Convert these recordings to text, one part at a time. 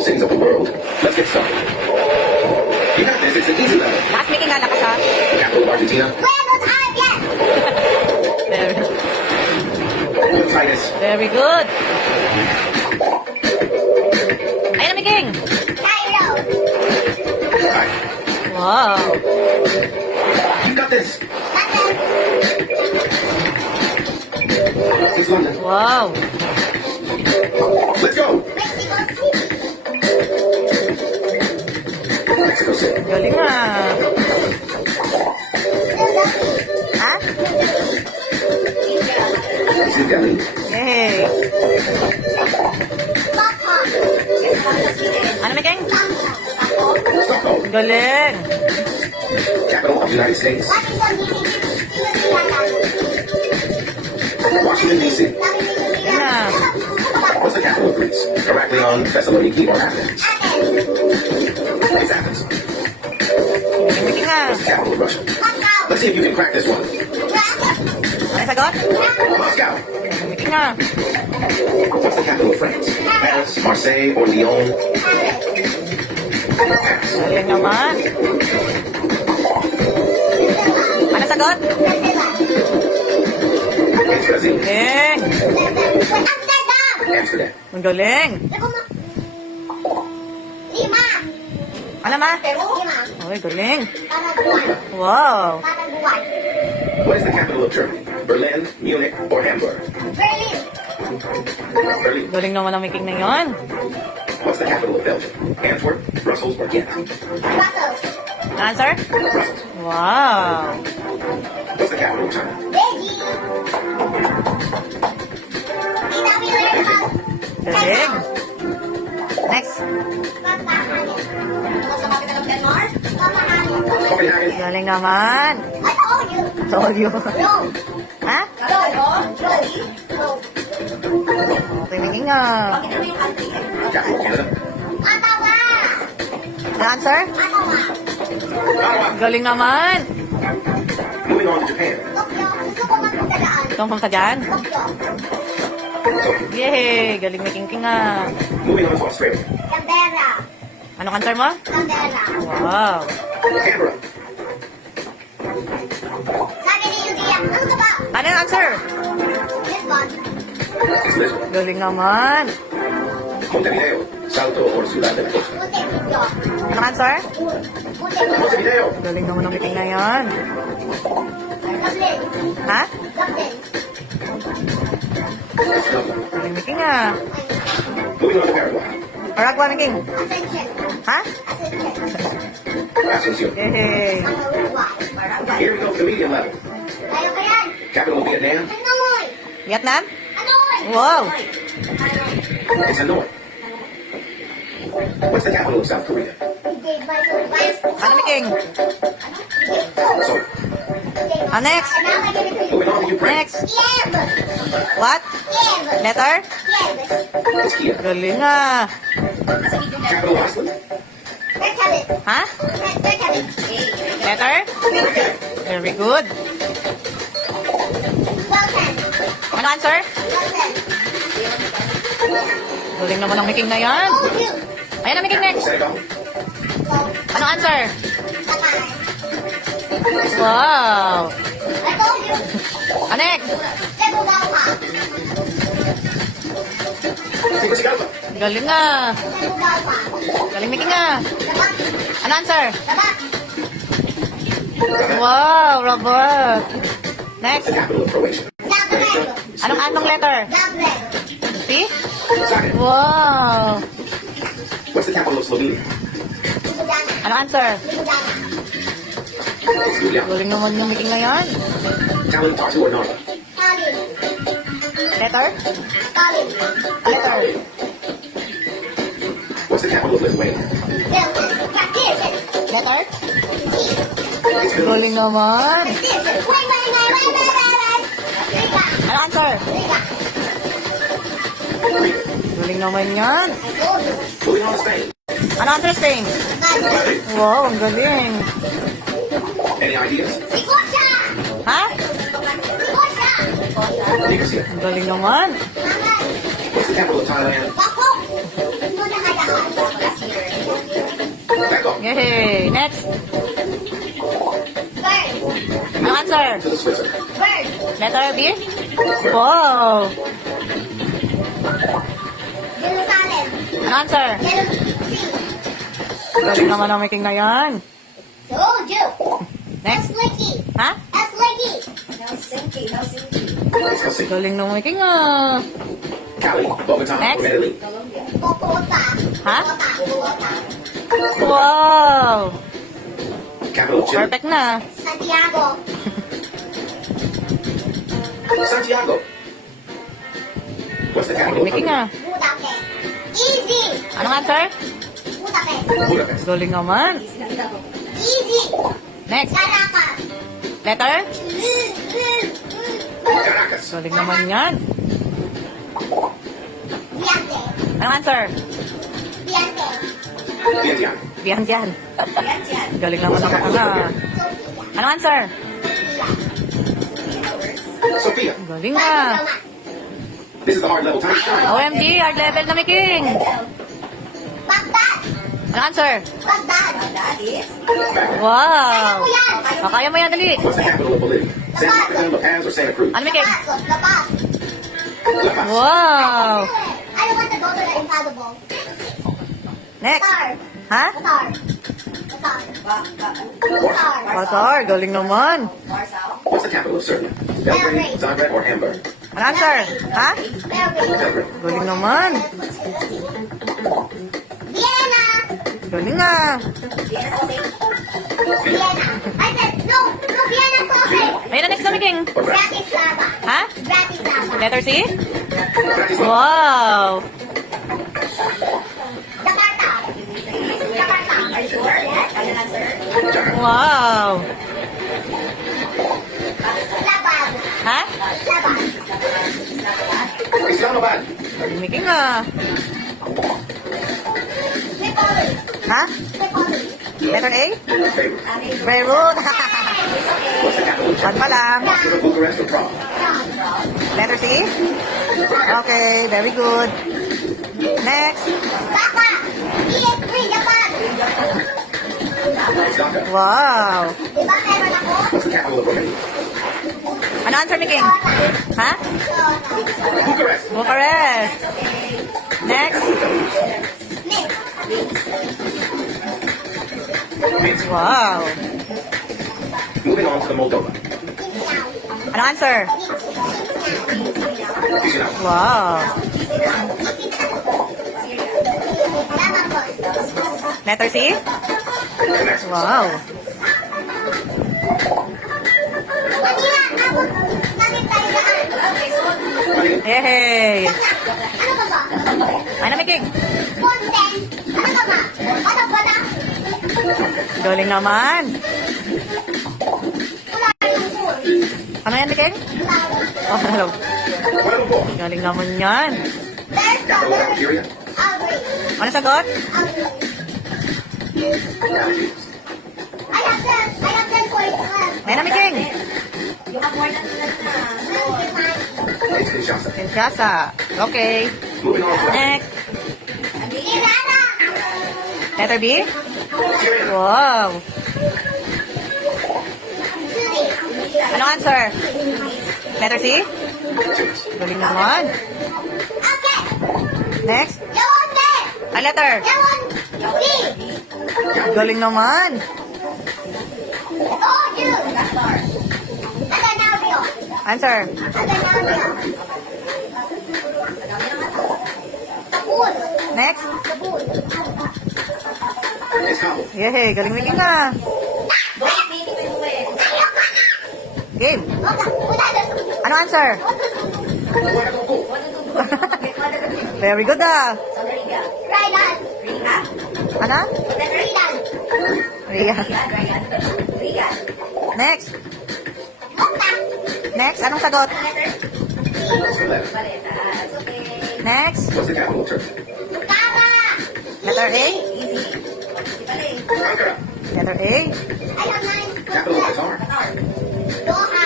capital cities of the world. Let's get started. You got this. It's an easy level. Last meeting nga lakas ha. Capital of Argentina. Buenos Aires. Very, Buenos Aires. very good. Ayun na, Miking. Cairo. Right. Wow. You got this. London. It's London. Wow. Let's go. Mexico City. Mexico City. Galing nga. Ha? This is Delhi. Yay. Stockholm. Ano, Miking? Stockholm. Galing. Capital of the United States. Washington DC. Washington, D.C. Galing na. What's the capital of Greece? Heraklion, Thessaloniki, or Athens? It's Athens. Galing, Miking nga. What's the capital of Russia? Let's see if you can crack this one. Ano sagot? Moscow. Galing, Miking nga. What's the capital of France? Paris, Marseille, or Lyon? Paris. Galing naman. Ano sagot? It's Brazil. Galing. Amsterdam. Ang galing. Lima. Ano ma? Lima. Uy, galing. Paraguay. Wow. Paraguay. What is the capital of Germany? Berlin, Munich, or Hamburg? Berlin. Berlin. Galing naman ang Miking na yun. What's the capital of Belgium? Antwerp, Brussels, or Ghent? Brussels. Answer? Brussels. Wow. What's the capital of China? Beijing. Kita mo yung aircon. Galing. Next. Papahanin. Masama kita ng Denmark? Papahanin. Copenhagen. Galing naman. I told you. Told you. Rome. Ha? Rome. Rome. Okay, Miking nga. Capital of Canada? Ottawa. The answer? Ottawa. Ottawa. Galing naman. Moving on to Japan. Tokyo. Gusto ko magpuntaan. Tumpang ka dyan? Tokyo. Tokyo. Yay! Galing Miking nga. Moving on to Australia. Canberra. Anong answer mo? Canberra. Wow. Canberra. Sabi ni Yudia, ano ka ba? Ano yung answer? Lisbon. It's Lisbon. Galing naman. Montevideo. Salto or Ciudad de la Costa. Montevideo. Anong answer? Montevideo. Montevideo. Galing naman ang Miking na yan. Dublin. Ha? Dublin. It's Dublin. Galing Miking nga. Moving on to Paraguay. Paragwa Miking. Ascension. Ha? Ascension. Asunción. Yay! Ang Uruguay. Here we go to the medium level. Tayo ka yan. Capital of Vietnam. Hanoi. Vietnam? Hanoi. Wow! It's Hanoi. What's the capital of South Korea? Gave my advice. Ano Miking? Seoul. Next. And now I give it to you. Moving on to Ukraine. Next. Kiev. What? Kiev. Letter? Kiev. It's Kiev. Galing nga. Capital of Iceland. Reykjavik. Ha? Reykjavik. Letter? Very good. Sultan. Ano answer? Sultan. Galing naman ang Miking na yan. Told you. Ayan na Miking next. Senegal. Ano answer? Japan. Wow! I told you. Next. Tegucigalpa. Tegucigalpa. Galing nga. Tegucigalpa. Galing Miking nga. Dapat. Ano answer? Dapat. Wow, Robert. What's Next. the capital of Croatia? Zagreb. Anong letter? Zagreb. C? Zagreb. Wow! What's the capital of Slovenia? Ljubljana. Ano answer? Ljubljana. It's Ljubljana. Galing naman yung Miking na yan. Tallinn, Tartu, or Narva? Tallinn. Letter? Tallinn. Letter? What's the capital of Lithuania? Vilnius. Krakowia. Letter? It's Vilnius. Galing naman. Wait. Riga. Ano answer? Riga. Riga. Galing naman yan. I told you. Moving on to Spain. Ano answer, Spain? Madrid. Wow, ang galing. Any ideas? Nicosia. Ha? Nicosia. Nicosia. Ang galing naman. Mangan. What's the capital of Thailand? Bangkok. Ito na kayaan. Yay! Next. Bird. Anong answer? To the Switzer. Bird. Letter B? Wow! Jerusalem. Anong answer? Jerusalem. Galing naman ang making na yan. Soju. Next. Helsinki. Ha? Helsinki. Helsinki. Helsinki. Let's go see. Galing ng making ah. Cali, Bogota, Next. Medellin. Bogota. Ha? Bogota. Wow! Capital of Chile. Perfect na. Santiago. Santiago. What's the capital of Making Hungary? ah. Budapest. Easy. Anong answer? Budapest. Budapest. Galing naman. Easy. Next. Caracas. Letter? Caracas. Galing naman yan. Viente. Anong answer? Viente. Vientiane. Vientiane. Galing naman ang mga. Sofia. Anong answer? Sofia. Galing na. This is the hard level. Time to shine. OMG, hard level na making. Baghdad. Anong answer? Baghdad. Wow! Ano yan? Kaya mo yan, dali. What's the capital of Bolivia? San Martin, La Paz, or Santa Cruz? Ano making? La Paz. La Paz. La Paz. Wow! I don't want to go to the impossible. Next. Qatar. Ha? Qatar. Qatar. Qatar. Qatar, galing naman. What's the capital of Serbia? Belgrade, Zagreb, or Hamburg? Anong answer? Ha? Belgrade. Belgrade. Galing naman. Vienna. Galing na. Vienna. I said, no, no, Vienna coffee. Ayun na next na making. Or Bratislava? Bratislava. Ha? Bratislava. Letter C? Bratislava. Wow! Jakarta. Jakarta. Are you sure? Yes. Jakarta. Wow! Laban. Ha? Laban. Islamabad. Galing making ah. Tripoli. Ha? Tripoli. Letter A? Beirut. Beirut. What's the capital of One Czech? pa lang. Capital of Bucharest or Prague? Letter C? Okay, very good. Next. Dhaka. EX3, Japan. It's Dhaka. Wow! Diba meron ako? What's the capital of Romania? Ano answer making? Kyoto. Ha? Kyoto. Bucharest. Bucharest. Next. Minsk. Minsk. Wow! Moving on to the Moldova. Chisinau. Ano answer? Chisinau. Wow! Damascus. Letter C? Damascus. Wow! Manila. Abot. Gamit tayo daan. Manila. Yay! Ano ba ba? Ano making? Fontaine. Ano ba ba? Ano ba na? Galing naman. Wala yung pool. Ano yan making? Wala. Oh, hello. Kuala Lumpur. Galing naman yan. There's Capital of the Algeria. Algeria. Ano sagot? Algeria. Algiers. I have 10 points. Ayun na making. It's Kinshasa. Kinshasa. Okay. Moving on to Next. Tirana. Letter B? Syria. Wow! Zurich. Ano answer? Letter C? Tunis. Galing naman. Okay. Next. Yaounde. Ang letter? Yaounde. Galing naman. Soju. Aganabio. Answer. Aganabio. Kabul. Next. Kabul. It's Kabul. Yay! Galing making na. Game. Ano answer? Ouagadougou. Very good ah. Raidan. Ano? Raidan. Ria. Next. Mukta. Next. Anong sagot? It's Valletta. Next. What's the capital of Turkey? Ankara. Letter A? Ankara. Letter A? I have 9 Capital of Qatar? Doha.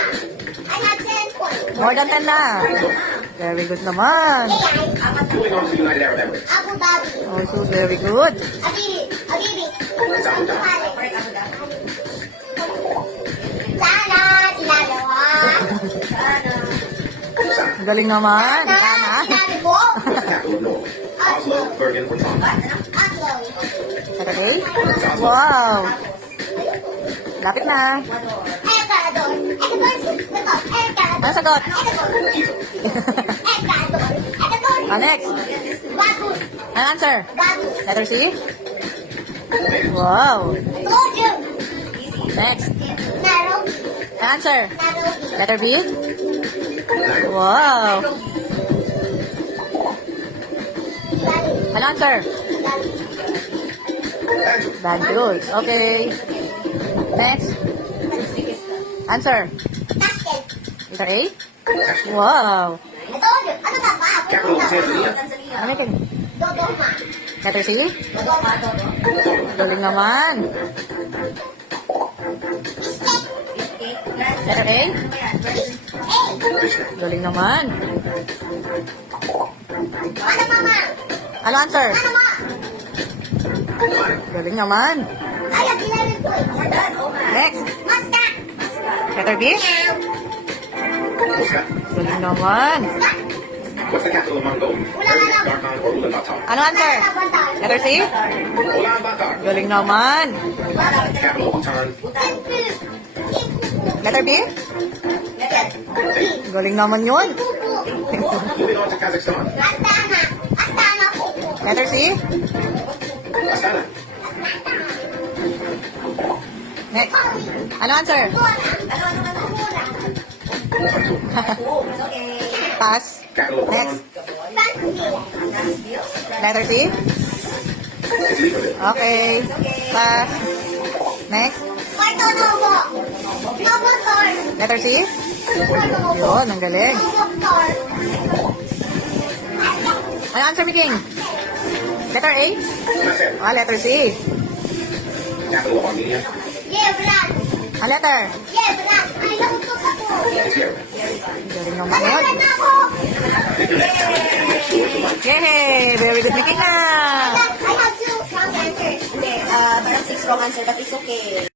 I have 10 points. More than 10 na. Very good naman. AI. Moving on to the United Arab Emirates. Abu Dhabi. Also very good. Abibi. Abibi. it's apple time. Correct ako daw. Sana, ginagawa. Sana. Sana. Galing naman. Sana, Sana. sinabi mo. What's the capital of Norway? Oslo, Bergen, or Trondheim? Oslo. Letter A. It's Oslo. Wow. Lapit na. Ecuador. Ecuador. Ecuador. Ano sagot? Ecuador. Ecuador. Ecuador. Next. Bagus. Ano answer? Bagus. Letter C. Wow. Told you. Next. Nairobi. Ano answer? Nairobi. Letter B. Wow. Ano answer? Banjul. Okay. Next. Answer. Tashkent. Letter A. Wow. I told you. Ano ka ba? Capital of Tanzania? Ano yun? Dodoma. Letter C. Dodoma. Galing naman. Letter A. Galing naman. Ano mama? Ano answer? Ano ma? Galing naman. Kaya dinalil ko eh. Next. Muscat. Letter B. Muscat. Galing naman. What's the capital of Mongolia? Bergen, Darkhan, or Ulaanbaatar? Ano answer? Letter C. Ulaanbaatar. Galing naman. Capital of Bhutan? Letter B. Galing naman yun. Moving on to Kazakhstan. Astana. Astana po. Letter C. Astana. Next. Ano answer? Pass. Capital of Next. Oman? Letter C. It's Libreville. Okay. Pass. Next. Puerto Novo. Novo Store. Letter C. Puerto Novo. Yun, ang galing. Novo Store. Ano answer, Miking? Letter A? Nasser. Letter C. Capital of Armenia? Yerevan. Letter? Yerevan. Ay, nautok ako. It's Yerevan. Galing naman yun. Nalaman na ako. Pick your next time and make sure to like. Yay! Very good, Miking na! I have two wrong answers. Hindi, parang 6 wrong answer, but it's okay.